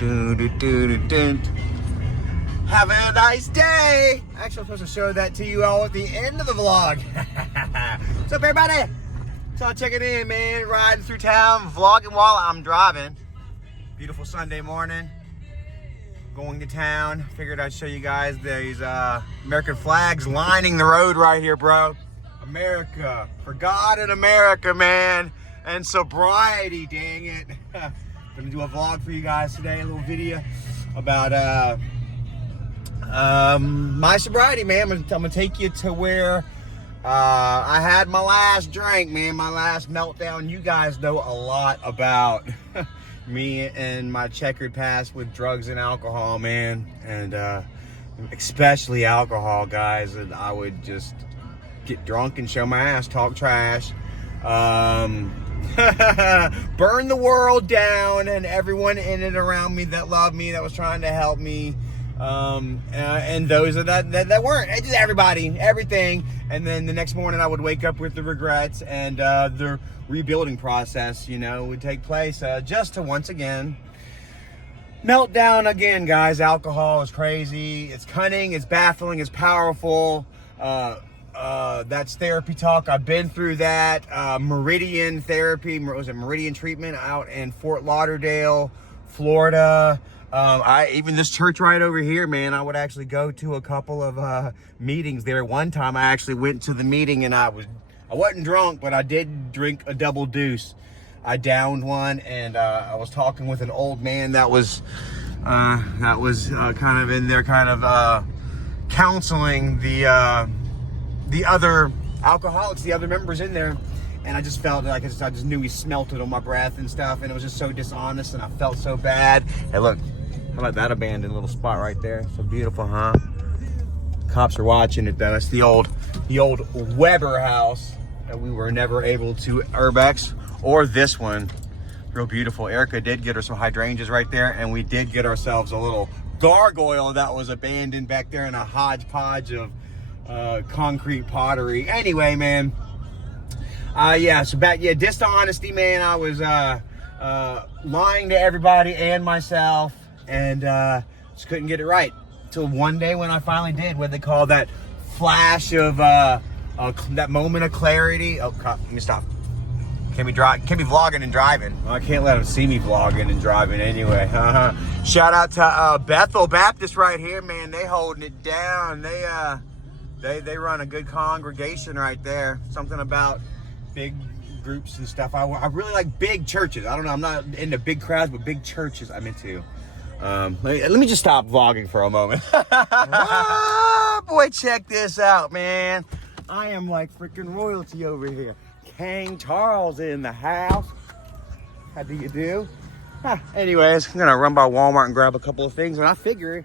Have a nice day. Actually, I'm supposed to show that to you all at the end of the vlog. What's up, everybody? So checking in, man. Riding through town, vlogging while I'm driving. Beautiful Sunday morning. Going to town. Figured I'd show you guys these American flags lining the road right here, bro. America, for God and America, man, and sobriety, dang it. Gonna do a vlog for you guys today, a little video about my sobriety, man. I'm gonna take you to where I had my last drink, man, my last meltdown. You guys know a lot about me and my checkered past with drugs and alcohol, man, and especially alcohol, guys. And I would just get drunk and show my ass, talk trash, burn the world down, and everyone in and around me that loved me, that was trying to help me, and those that weren't, just everybody, everything. And then the next morning I would wake up with the regrets, and the rebuilding process, you know, would take place, just to once again melt down again, guys. Alcohol is crazy. It's cunning, it's baffling, it's powerful. That's therapy talk. I've been through that. Meridian therapy, was it Meridian treatment out in Fort Lauderdale, Florida. Even this church right over here, man, I would actually go to a couple of meetings there. One time I actually went to the meeting and I wasn't drunk, but I did drink a double deuce. I downed one, and I was talking with an old man that was kind of in there, kind of counseling the other alcoholics, the other members in there, and I just felt like I just knew he smelt it on my breath and stuff, and it was just so dishonest, and I felt so bad. Hey, look, how about that abandoned little spot right there? So beautiful, huh? Cops are watching it though. That's the old Weber house that we were never able to urbex, or this one, real beautiful. Erica did get her some hydrangeas right there, and we did get ourselves a little gargoyle that was abandoned back there in a hodgepodge of concrete pottery. Anyway, man, dishonesty, man. I was lying to everybody and myself, and just couldn't get it right till one day when I finally did what they call that flash of that moment of clarity. Oh, let me stop. Can't be vlogging and driving. Well, I can't let them see me vlogging and driving anyway. Shout out to Bethel Baptist right here, man. They holding it down. They run a good congregation right there. Something about big groups and stuff. I really like big churches. I don't know, I'm not into big crowds, but big churches I'm into. Let me just stop vlogging for a moment. Oh, boy, check this out, man. I am like freaking royalty over here. King Charles in the house. How do you do? Anyways, I'm gonna run by Walmart and grab a couple of things, and I figure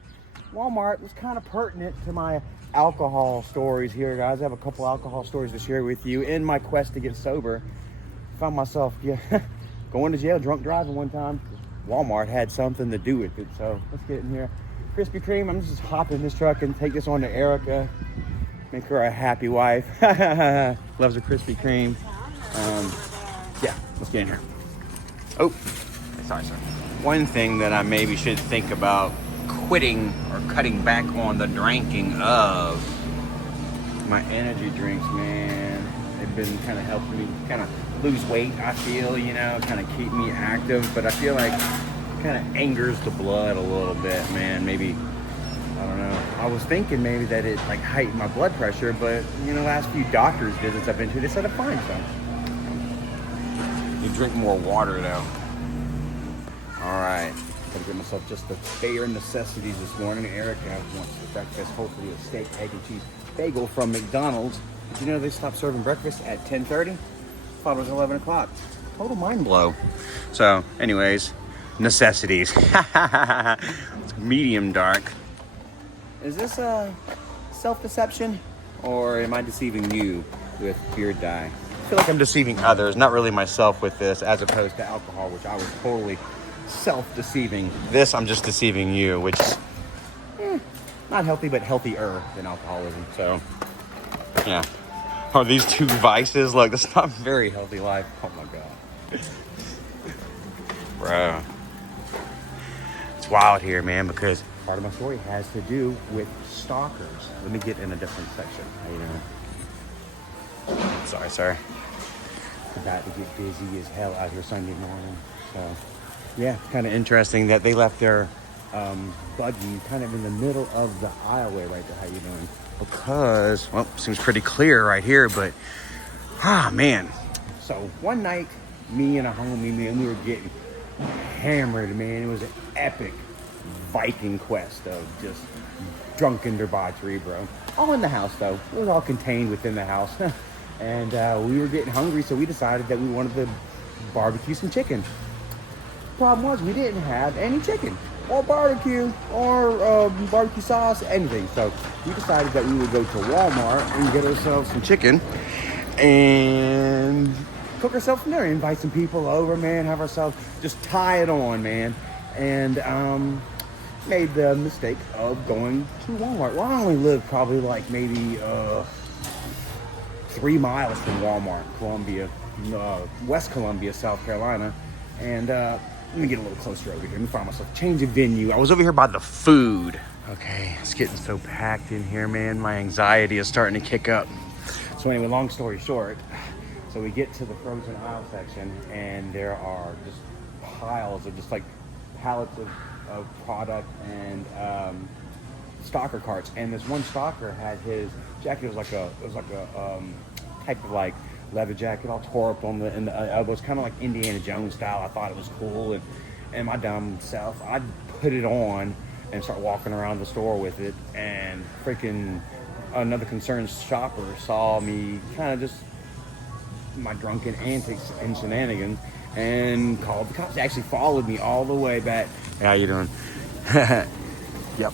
Walmart was kind of pertinent to my alcohol stories here, guys. I have a couple alcohol stories to share with you in my quest to get sober. Found myself going to jail drunk driving one time. Walmart had something to do with it. So let's get in here. Krispy Kreme, I'm just hop in this truck and take this on to Erica. Make her a happy wife. Loves her Krispy Kreme. Let's get in here. Oh, sorry, sir. One thing that I maybe should think about quitting or cutting back on the drinking of my energy drinks, man. They've been kind of helping me kind of lose weight, I feel, you know, kind of keep me active, but I feel like it kind of angers the blood a little bit, man. Maybe, I don't know. I was thinking maybe that it like heightened my blood pressure, but you know, last few doctor's visits I've been to, they said I'm fine, so. You drink more water though. All right. Gotta get myself just the bare necessities this morning. Erica wants for breakfast, hopefully a steak, egg, and cheese bagel from McDonald's. Did you know they stopped serving breakfast at 10:30? Thought it was 11 o'clock. Total mind blow. So, anyways, necessities. It's medium dark. Is this a self-deception, or am I deceiving you with beard dye? I feel like I'm deceiving others, not really myself with this, as opposed to alcohol, which I was totally self-deceiving. This, I'm just deceiving you, which is not healthy, but healthier than alcoholism. So, yeah. Oh, these two vices, look, that's not a very healthy life. Oh my God. Bro. It's wild here, man, because part of my story has to do with stalkers. Let me get in a different section. How you doing? Sorry. About to get busy as hell out here Sunday morning. So, yeah, it's kind of interesting that they left their buggy kind of in the middle of the aisleway right there. How you doing? Because, well, seems pretty clear right here, but, man. So, one night, me and a homie, man, we were getting hammered, man. It was an epic Viking quest of just drunken debauchery, bro. All in the house, though. It was all contained within the house. And we were getting hungry, so we decided that we wanted to barbecue some chicken. Problem was, we didn't have any chicken or barbecue or barbecue sauce, anything. So we decided that we would go to Walmart and get ourselves some chicken and cook ourselves some dinner. Invite some people over, man. Have ourselves just tie it on, man. And made the mistake of going to Walmart. Well, I only live probably like maybe 3 miles from Walmart, West Columbia, South Carolina. And let me get a little closer over here. Let me find myself change of venue. I was over here by the food. Okay, it's getting so packed in here, man. My anxiety is starting to kick up. So anyway, long story short, so we get to the frozen aisle section, and there are just piles of just like pallets of product and stalker carts. And this one stalker had his jacket. It was like a type of like leather jacket, all tore up on the elbows, kind of like Indiana Jones style. I thought it was cool, and my dumb self, I put it on and start walking around the store with it, and freaking another concerned shopper saw me kind of just my drunken antics and shenanigans and called the cops. They actually followed me all the way back. How you doing? Yep.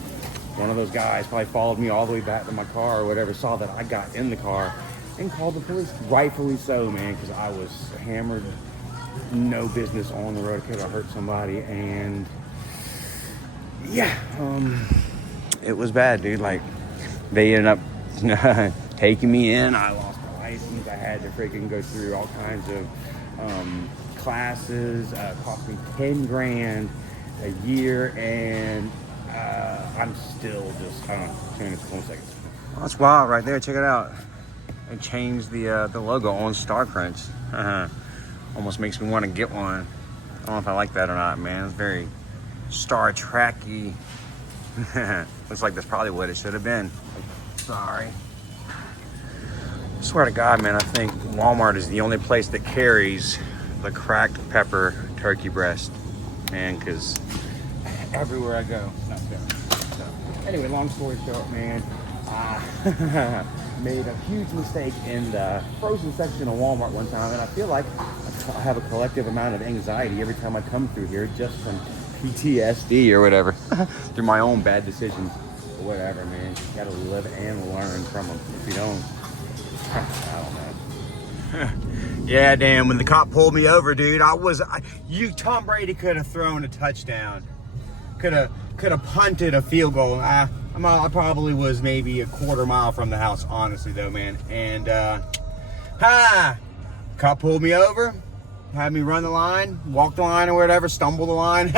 One of those guys probably followed me all the way back to my car or whatever, saw that I got in the car and called the police. Rightfully so, man, because I was hammered, no business on the road. Could have hurt somebody, and yeah, it was bad, dude. Like, they ended up taking me in. I lost my license. I had to freaking go through all kinds of classes. Cost me $10,000 a year, and I'm still just, I don't know, 2 minutes, 1 second. Oh, that's wild right there. Check it out. They changed the logo on Star Crunch. Almost makes me want to get one. I don't know if I like that or not, man. It's very Star Trek-y. Looks like that's probably what it should have been. Sorry. I swear to God, man, I think Walmart is the only place that carries the cracked pepper turkey breast. Man, because everywhere I go, it's not good. So, anyway, long story short, man, I made a huge mistake in the frozen section of Walmart one time, and I feel like I have a collective amount of anxiety every time I come through here, just from PTSD or whatever, through my own bad decisions or whatever, man. You gotta live and learn from them. If you don't, I don't know. Yeah, damn, when the cop pulled me over, dude, Tom Brady could have thrown a touchdown. Could have punted a field goal. I probably was maybe a quarter mile from the house, honestly, though, man. And, cop pulled me over, had me run the line, walk the line or whatever, stumble the line,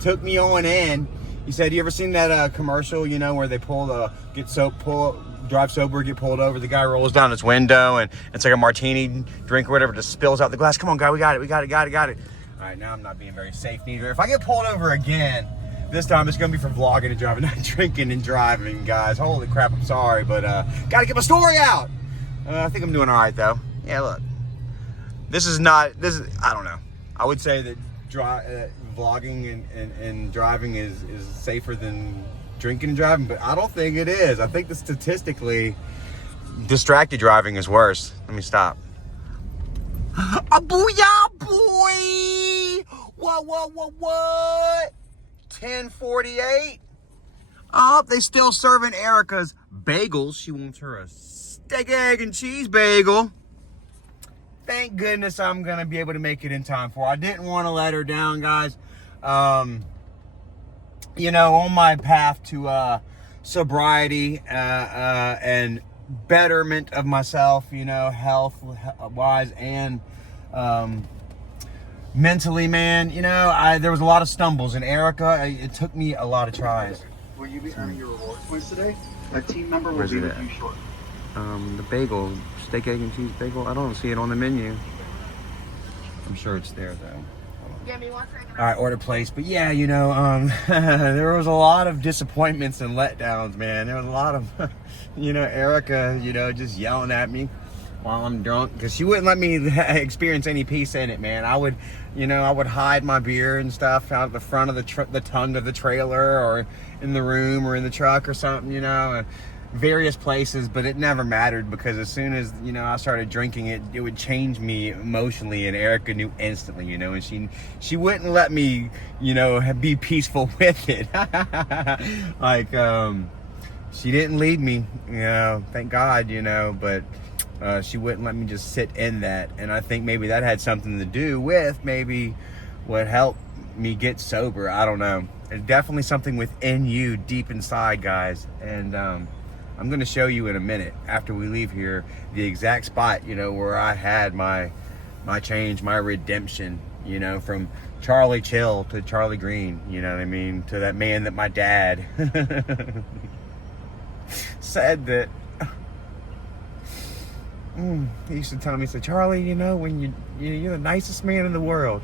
took me on in. He said, you ever seen that commercial, you know, where they drive sober, get pulled over, the guy rolls down his window, and it's like a martini drink or whatever, just spills out the glass. Come on, guy, we got it. All right, now I'm not being very safe neither. If I get pulled over again, this time it's gonna be for vlogging and driving, not drinking and driving, guys. Holy crap, I'm sorry, but gotta get my story out. I think I'm doing all right, though. Yeah, look, this is, I don't know. I would say that vlogging and driving is safer than drinking and driving, but I don't think it is. I think that statistically, distracted driving is worse. Let me stop. A booyah, boy! What? 10:48. Oh, they still serving Erica's bagels. She wants her a steak, egg, and cheese bagel. Thank goodness I'm gonna be able to make it in time for her. I didn't want to let her down, guys. You know, on my path to sobriety and betterment of myself, you know, health-wise and mentally, man, you know, there was a lot of stumbles, and Erica, it took me a lot of tries. Will you be earning your rewards points today? A team member will be with you shortly. The bagel, steak, egg, and cheese bagel. I don't see it on the menu. I'm sure it's there though. Give me 1 second. All right, order placed. But yeah, you know, there was a lot of disappointments and letdowns, man. There was a lot of, you know, Erica, you know, just yelling at me while I'm drunk, because she wouldn't let me experience any peace in it, man. I would, you know, I would hide my beer and stuff out the front of the tongue of the trailer, or in the room, or in the truck or something, you know, various places, but it never mattered, because as soon as, you know, I started drinking, it would change me emotionally, and Erica knew instantly, you know, and she wouldn't let me, you know, be peaceful with it. Like, she didn't leave me, you know, thank God, you know, but she wouldn't let me just sit in that. And I think maybe that had something to do with maybe what helped me get sober. I don't know. It's definitely something within you, deep inside, guys. And I'm going to show you in a minute, after we leave here, the exact spot, you know, where I had my change, my redemption, you know, from Charlie Chill to Charlie Green, you know what I mean? To that man that my dad said that, he used to tell me, he said, Charlie, you know, when you're the nicest man in the world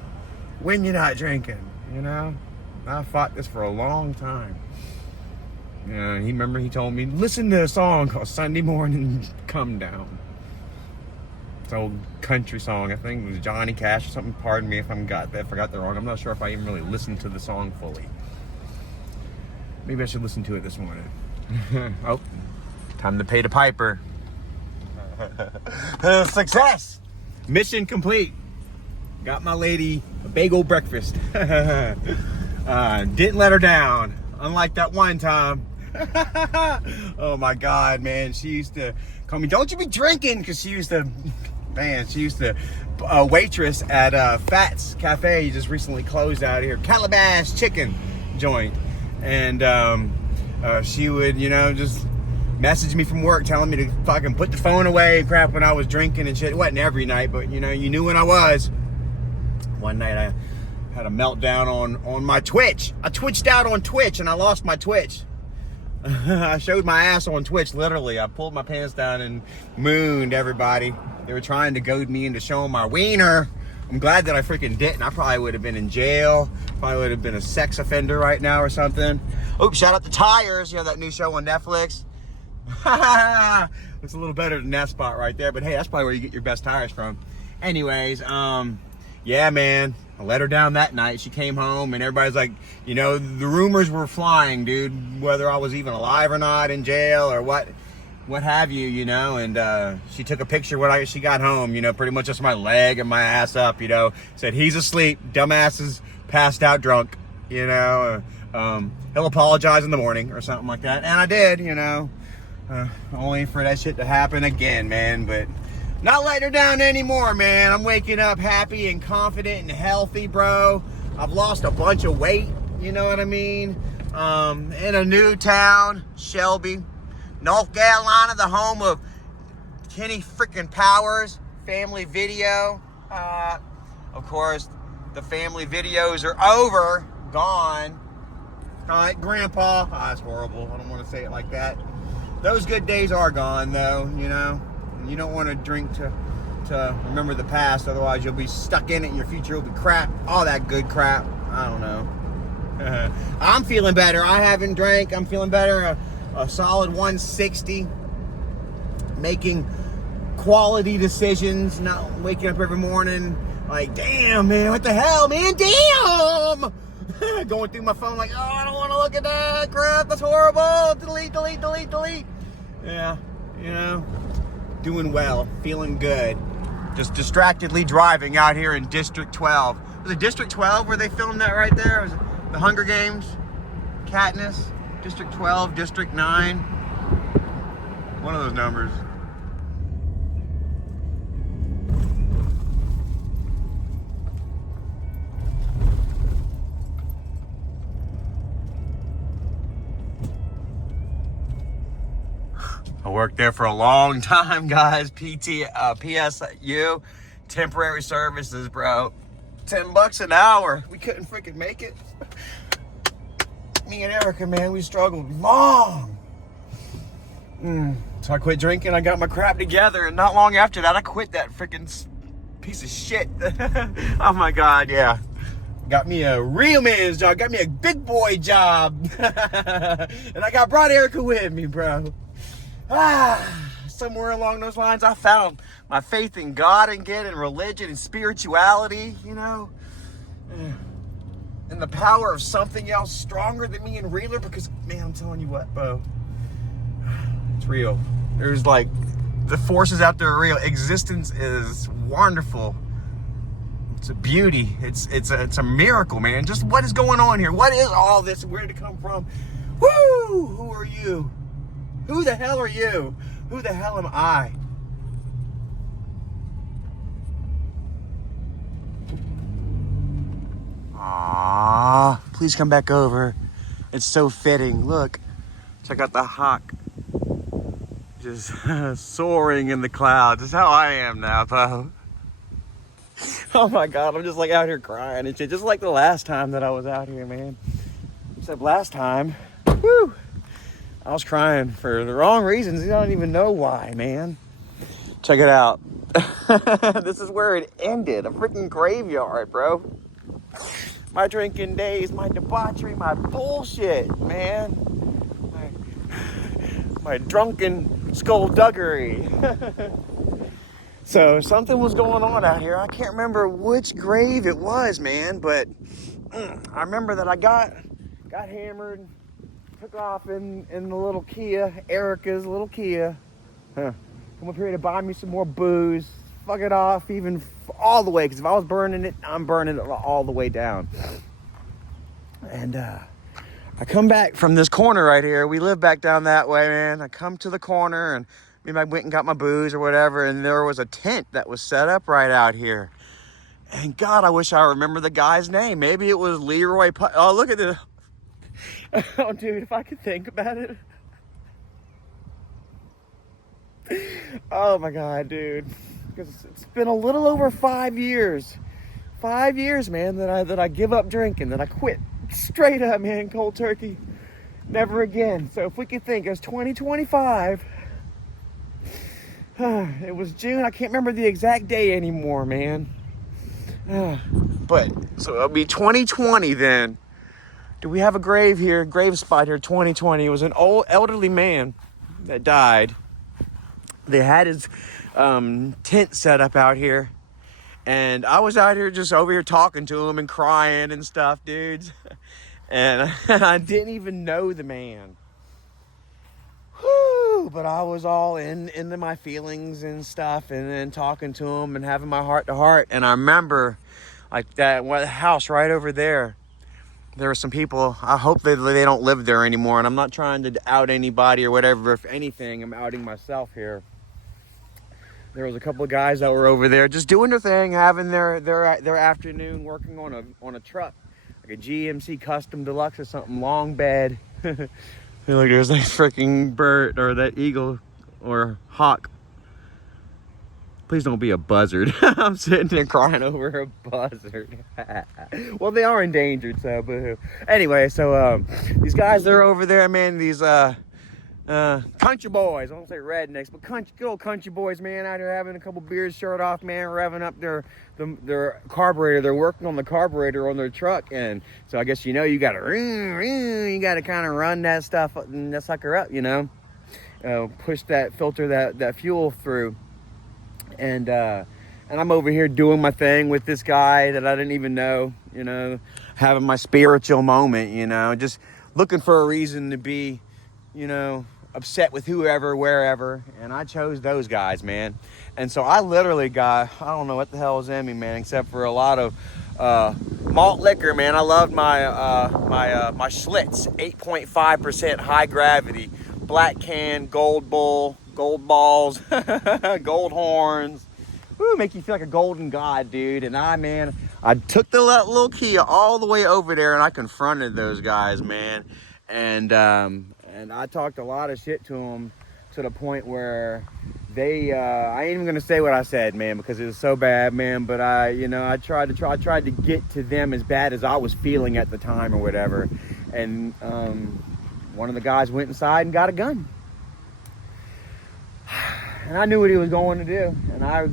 when you're not drinking, you know? I fought this for a long time. He told me, listen to a song called Sunday Morning Come Down. It's an old country song. I think it was Johnny Cash or something. Pardon me if I forgot that wrong. I'm not sure if I even really listened to the song fully. Maybe I should listen to it this morning. Oh, time to pay the piper. Success! Mission complete. Got my lady a bagel breakfast. Didn't let her down. Unlike that one time. Oh my God, man. She used to call me, don't you be drinking, because she used to waitress at Fats Cafe. Just recently closed out here. Calabash chicken joint. And she would, you know, just message me from work telling me to fucking put the phone away and crap when I was drinking and shit. It wasn't every night, but you know, you knew when I was. One night I had a meltdown on my Twitch. I twitched out on Twitch and I lost my Twitch. I showed my ass on Twitch, literally. I pulled my pants down and mooned everybody. They were trying to goad me into showing my wiener. I'm glad that I freaking didn't. I probably would have been in jail. Probably would have been a sex offender right now or something. Oh, shout out to Tires. You know that new show on Netflix? It's a little better than that spot right there, but hey, that's probably where you get your best tires from. Anyways, yeah, man, I let her down that night. She came home and everybody's like, you know, the rumors were flying, dude, whether I was even alive or not, in jail or what have you, you know. And she took a picture when she got home, you know, pretty much just my leg and my ass up, you know, said he's asleep, dumbass is passed out drunk, you know, he'll apologize in the morning or something like that. And I did, you know. Only for that shit to happen again, man. But not letting her down anymore, man. I'm waking up happy and confident and healthy, bro. I've lost a bunch of weight, you know what I mean? In a new town, Shelby, North Carolina, the home of Kenny freaking Powers, Family Video. Of course, the family videos are over, gone. All right, Grandpa. That's horrible. I don't want to say it like that. Those good days are gone, though, you know. You don't want to drink to remember the past, otherwise you'll be stuck in it and your future will be crap. All that good crap. I don't know. I'm feeling better. I haven't drank. I'm feeling better. A solid 160. Making quality decisions, not waking up every morning like, damn, man, what the hell, man? Damn! Going through my phone like, oh, I don't want to look at that crap. That's horrible. Delete, delete, delete, delete. Yeah, you know, doing well, feeling good. Just distractedly driving out here in District 12. Was it District 12 where they filmed that right there? Was it the Hunger Games? Katniss? District 12, District 9? One of those numbers. I worked there for a long time, guys. PSU, temporary services, bro. $10 an hour. We couldn't freaking make it. Me and Erica, man, we struggled long. So I quit drinking. I got my crap together, and not long after that, I quit that freaking piece of shit. Oh my God, yeah. Got me a real man's job. Got me a big boy job. And I brought Erica with me, bro. Somewhere along those lines, I found my faith in God again, and religion and spirituality, you know. And the power of something else stronger than me and realer, because, man, I'm telling you what, bro. It's real. There's like, the forces out there are real. Existence is wonderful. It's a beauty. It's a miracle, man. Just what is going on here? What is all this? Where did it come from? Woo! Who are you? Who the hell are you? Who the hell am I? Aww, please come back over. It's so fitting. Look, check out the hawk. Just soaring in the clouds. That's how I am now, Po. Oh my God, I'm just like out here crying and shit. Just like the last time that I was out here, man. Except last time, whew, I was crying for the wrong reasons. I don't even know why, man. Check it out. This is where it ended. A freaking graveyard, bro. My drinking days, my debauchery, my bullshit, man. My drunken skullduggery. So something was going on out here. I can't remember which grave it was, man, but I remember that I got hammered, took off in the little Kia, Erica's little Kia. Come up here to buy me some more booze, fuck it off even all the way, because if I was burning it, I'm burning it all the way down. And I come back from this corner right here. We live back down that way, man. I come to the corner, and maybe I went and got my booze or whatever, and there was a tent that was set up right out here. And God, I wish I remember the guy's name. Maybe it was Leroy. Oh, look at this. Oh, dude, if I could think about it. Oh my God, dude. Because it's been a little over 5 years. 5 years, man, that I give up drinking, that I quit. Straight up, man, cold turkey. Never again. So if we could think, it was 2025. It was June. I can't remember the exact day anymore, man. But, so it'll be 2020 then. Do we have a grave here, grave spot here, 2020. It was an old elderly man that died. They had his tent set up out here. And I was out here just over here talking to him and crying and stuff, dudes. And I didn't even know the man. Whew, but I was all into my feelings and stuff, and then talking to him and having my heart to heart. And I remember, like, that house right over there, there were some people. I hope they don't live there anymore. And I'm not trying to out anybody or whatever. If anything, I'm outing myself here. There was a couple of guys that were over there just doing their thing, having their afternoon, working on a truck, like a GMC Custom Deluxe or something, long bed. Like there's that freaking bird or that eagle or hawk. Please don't be a buzzard. I'm sitting there crying over a buzzard. Well, they are endangered, so boo. Anyway, so these guys, they're over there, man. These country boys, I won't say rednecks, but good old country boys, man, out here having a couple beers, shirt off, man, revving up their carburetor. They're working on the carburetor on their truck, and so I guess, you know, you gotta kind of run that stuff, that sucker up, you know, push that filter, that fuel through, and I'm over here doing my thing with this guy that I didn't even know, you know, having my spiritual moment, you know, just looking for a reason to be, you know, upset with whoever, wherever, and I chose those guys, man. And so I literally got, I don't know what the hell was in me, man, except for a lot of malt liquor, man. I loved my my Schlitz, 8.5% high gravity, black can, gold bull, gold balls, gold horns. Woo, make you feel like a golden god, dude. And I took the little Kia all the way over there, and I confronted those guys, man. And I talked a lot of shit to them, to the point where I ain't even gonna say what I said, man, because it was so bad, man. But I tried to get to them as bad as I was feeling at the time or whatever. And one of the guys went inside and got a gun. And I knew what he was going to do. And I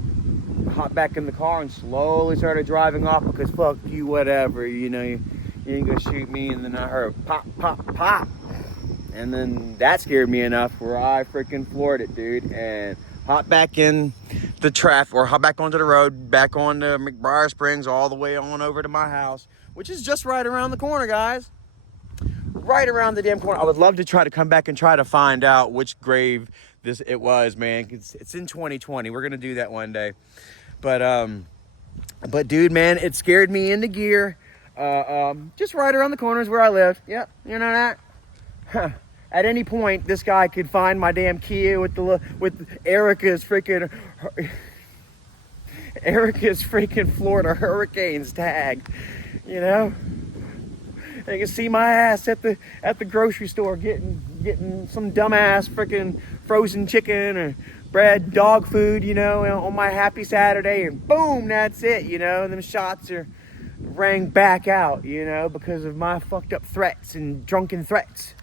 hopped back in the car and slowly started driving off because fuck you, whatever. You ain't gonna shoot me. And then I heard pop, pop, pop. And then that scared me enough where I freaking floored it, dude. And hopped back in the traffic, or hop back onto the road, back onto McBriar Springs, all the way on over to my house, which is just right around the corner, guys. Right around the damn corner. I would love to try to come back and try to find out which grave it was, man. It's in 2020. We're gonna do that one day. But dude, man, it scared me into gear. Just right around the corner is where I live. Yep, you know that. Huh. At any point, this guy could find my damn Kia with Erica's freaking Florida Hurricanes tag. You know. They can see my ass at the grocery store getting some dumbass freaking frozen chicken or bread, dog food, on my happy Saturday, and boom, that's it, them shots rang back out, because of my fucked up threats and drunken threats.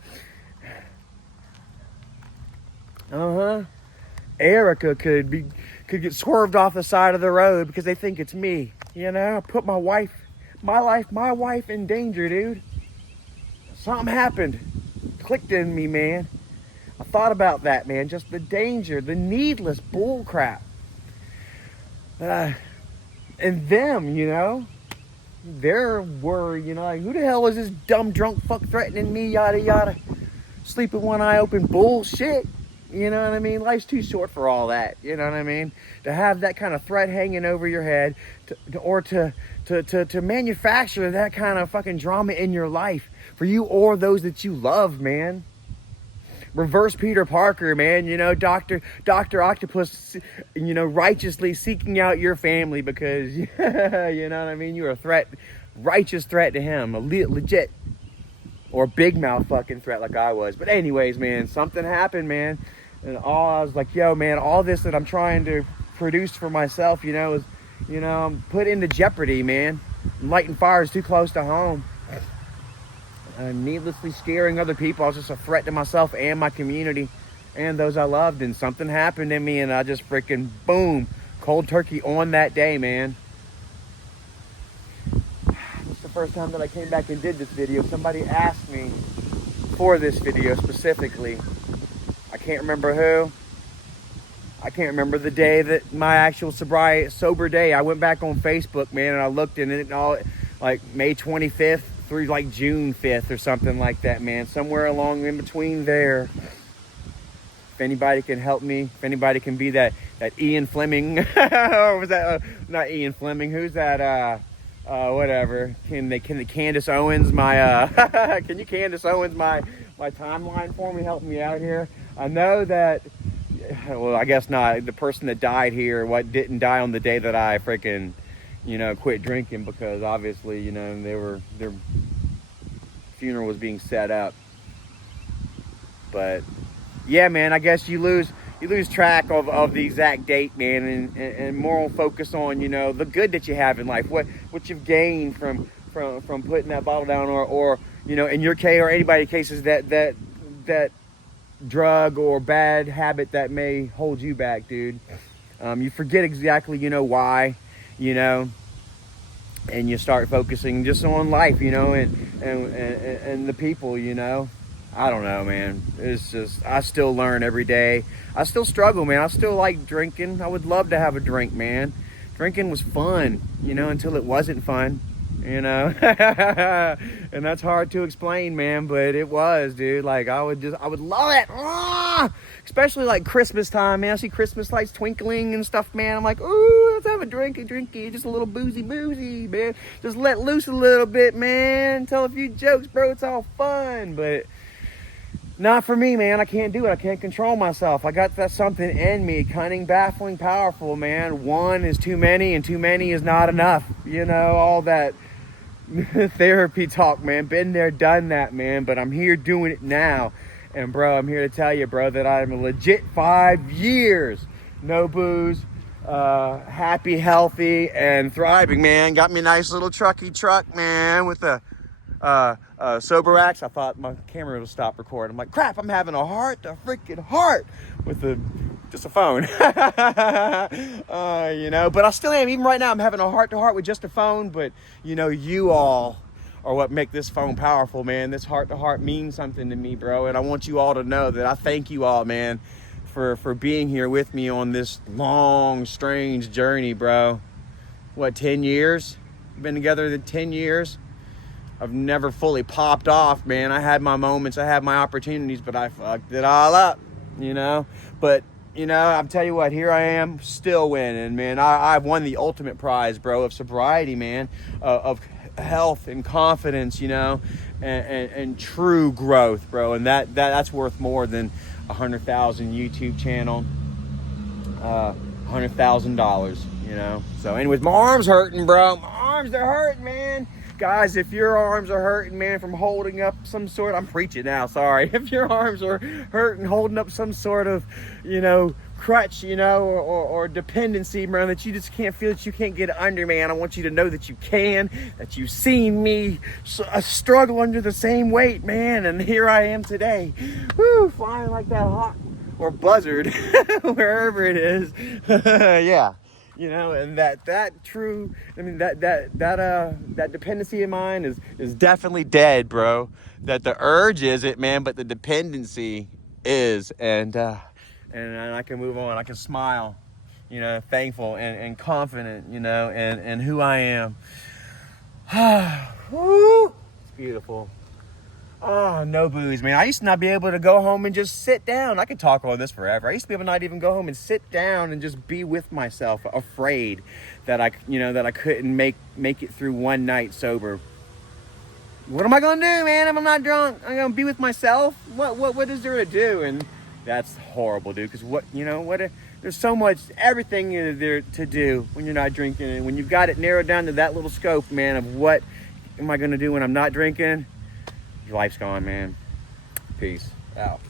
Erica could get swerved off the side of the road because they think it's me, I put my wife in danger, dude. Something happened. Clicked in me, man. I thought about that, man. Just the danger, the needless bull crap. And them, there were, like, who the hell is this dumb drunk fuck threatening me, yada yada. Sleep with one eye open bullshit. You know what I mean? Life's too short for all that. You know what I mean? To have that kind of threat hanging over your head, to manufacture that kind of fucking drama in your life for you or those that you love, man. Reverse Peter Parker, man. Dr. Octopus, righteously seeking out your family because, you know what I mean? You're a threat, righteous threat to him, a legit or big mouth fucking threat like I was. But anyways, man, something happened, man. And I was like, yo, man, all this that I'm trying to produce for myself, is, I'm put into jeopardy, man. I'm lighting fires too close to home. Needlessly scaring other people. I was just a threat to myself and my community and those I loved. And something happened to me and I just freaking, boom, cold turkey on that day, man. It's the first time that I came back and did this video. Somebody asked me for this video specifically. I can't remember who. I can't remember the day that my actual sober day. I went back on Facebook, man, and I looked in it all, like May 25th through like June 5th or something like that, man. Somewhere along in between there. If anybody can help me, if anybody can be that Ian Fleming, or was that not Ian Fleming? Who's that? Whatever. Can Candace Owens can you Candace Owens my timeline for me? Help me out here. I know that. Well, I guess not. The person that died here, didn't die on the day that I freaking, quit drinking, because obviously, their funeral was being set up. But yeah, man, I guess you lose track of the exact date, man, and more focus on, the good that you have in life, what you've gained from putting that bottle down, or in your case or anybody's cases that drug or bad habit that may hold you back, dude. You forget exactly, why, and you start focusing just on life, and the people, I don't know, man. It's just, I still learn every day. I still struggle, man. I still like drinking. I would love to have a drink, man. Drinking was fun, until it wasn't fun, and that's hard to explain, man, but it was, dude. Like, I would love it. Especially like Christmas time, man. I see Christmas lights twinkling and stuff, man. I'm like, ooh, let's have a drinky, just a little boozy, man. Just let loose a little bit, man. Tell a few jokes, bro. It's all fun, but not for me, man. I can't do it. I can't control myself. I got that something in me. Cunning, baffling, powerful, man. One is too many, and too many is not enough. All that therapy talk, man. Been there, done that, man. But I'm here doing it now. And, bro, I'm here to tell you, bro, that I'm a legit 5 years no booze, happy, healthy, and thriving, man. Got me a nice little truck, man, with a sober X. I thought my camera would stop recording. I'm like, crap, I'm having a heart to freaking heart with just a phone. You know, but I still am. Even right now, I'm having a heart to heart with just a phone. But, you know, you all are what make this phone powerful, man. This heart to heart means something to me, bro. And I want you all to know that I thank you all, man, for being here with me on this long, strange journey, bro. What, 10 years? We've been together 10 years. I've never fully popped off, man. I had my moments, I had my opportunities, but I fucked it all up, you know? But, you know, I'll tell you what, here I am, still winning, man. I've won the ultimate prize, bro, of sobriety, man, of health and confidence, you know, and true growth, bro. And that's worth more than 100,000 YouTube channel, $100,000, you know? So anyways, my arm's hurting, bro. My arms are hurting, man. Guys, if your arms are hurting, man, from holding up some sort, I'm preaching now, sorry. If your arms are hurting, holding up some sort of, you know, crutch, you know, or dependency, man, that you just can't feel, that you can't get under, man, I want you to know that you can, that you've seen me struggle under the same weight, man, and here I am today. Woo, flying like that hawk or buzzard, wherever it is. Yeah. You know, and that true, I mean, that dependency of mine is definitely dead, bro. That the urge isn't, man, but the dependency is, and I can move on. I can smile, you know, thankful and confident, you know, and who I am. Woo, it's beautiful. Oh, no booze, man. I used to not be able to go home and just sit down. I could talk on this forever. I used to be able to not even go home and sit down and just be with myself, afraid that I couldn't make it through one night sober. What am I gonna do, man, if I'm not drunk? I'm gonna be with myself? What is there to do? And that's horrible, dude, because there's so much, everything is there to do when you're not drinking. And when you've got it narrowed down to that little scope, man, of what am I gonna do when I'm not drinking, your life's gone, man. Peace out.